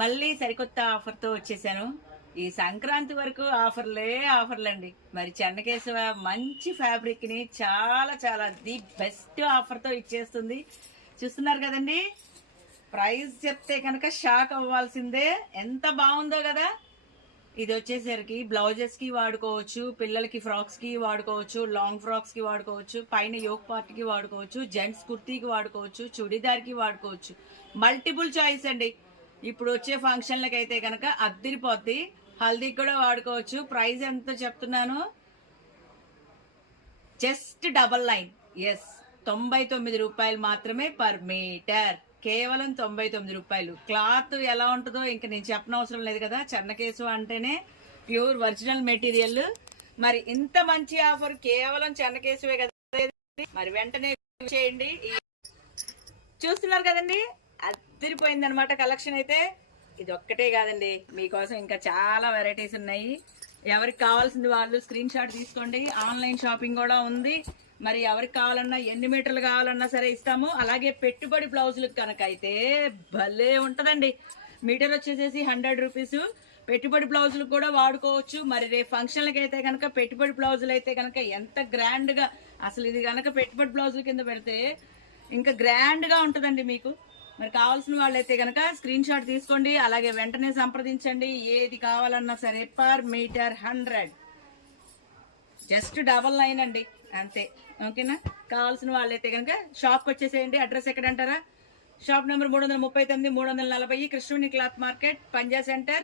మళ్ళీ సరికొత్త ఆఫర్తో వచ్చేసాను. ఈ సంక్రాంతి వరకు ఆఫర్లండి. మరి చెన్నకేశవ మంచి ఫ్యాబ్రిక్ని చాలా చాలా ది బెస్ట్ ఆఫర్తో ఇచ్చేస్తుంది. చూస్తున్నారు కదండి, ప్రైస్ చెప్తే కనుక షాక్ అవ్వాల్సిందే. ఎంత బాగుందో కదా. ఇది వచ్చేసరికి బ్లౌజెస్ కి వాడుకోవచ్చు, పిల్లలకి ఫ్రాక్స్ కి వాడుకోవచ్చు, లాంగ్ ఫ్రాక్స్ కి వాడుకోవచ్చు, పైన యోక్ పార్ట్ కి వాడుకోవచ్చు, జెంట్స్ కుర్తీకి వాడుకోవచ్చు, చుడిదార్ కి వాడుకోవచ్చు. మల్టిపుల్ చాయిస్ అండి. ఇప్పుడు వచ్చే ఫంక్షన్లకి అయితే కనుక అద్దరిపోద్ది. హల్దీకి కూడా వాడుకోవచ్చు. ప్రైస్ ఎంత చెప్తున్నాను, జస్ట్ డబల్ లైన్. ఎస్, 99 రూపాయలు మాత్రమే పర్ మీటర్. కేవలం 99 రూపాయలు. క్లాత్ ఎలా ఉంటుందో ఇంక నేను చెప్పనవసరం లేదు కదా. చెన్నకేశవ అంటేనే ప్యూర్ ఒరిజినల్ మెటీరియల్. మరి ఇంత మంచి ఆఫర్ కేవలం చెన్నకేశవే కదా. మరి వెంటనే చేయండి. చూస్తున్నారు కదండి, అదిరిపోయింది అనమాట కలెక్షన్ అయితే. ఇది ఒక్కటే కాదండి, మీకోసం ఇంకా చాలా వెరైటీస్ ఉన్నాయి. ఎవరికి కావాల్సింది వాళ్ళు స్క్రీన్ షాట్ తీసుకోండి. ఆన్లైన్ షాపింగ్ కూడా ఉంది. మరి ఎవరికి కావాలన్నా, ఎన్ని మీటర్లు కావాలన్నా సరే ఇస్తాము. అలాగే పెట్టుబడి బ్లౌజులకు కనుక అయితే భలే ఉంటుందండి. మీటర్ వచ్చేసేసి 100 రూపీస్. పెట్టుబడి బ్లౌజులకు కూడా వాడుకోవచ్చు. మరి రేపు ఫంక్షన్లకి అయితే కనుక పెట్టుబడి బ్లౌజులు అయితే కనుక ఎంత గ్రాండ్గా, అసలు ఇది కనుక పెట్టుబడి బ్లౌజుల కింద పెడితే ఇంకా గ్రాండ్గా ఉంటుందండి మీకు. మరి కావాల్సిన వాళ్ళైతే కనుక స్క్రీన్ షాట్ తీసుకోండి. అలాగే వెంటనే సంప్రదించండి. ఏది కావాలన్నా సరే per meter 100. Just double line అండి, అంతే. ఓకేనా? కావాల్సిన వాళ్ళైతే కనుక షాప్కి వచ్చేసేయండి. అడ్రస్ ఎక్కడ అంటారా? షాప్ నెంబర్ 339, 340, కృష్ణుని క్లాత్ మార్కెట్, పంజా సెంటర్,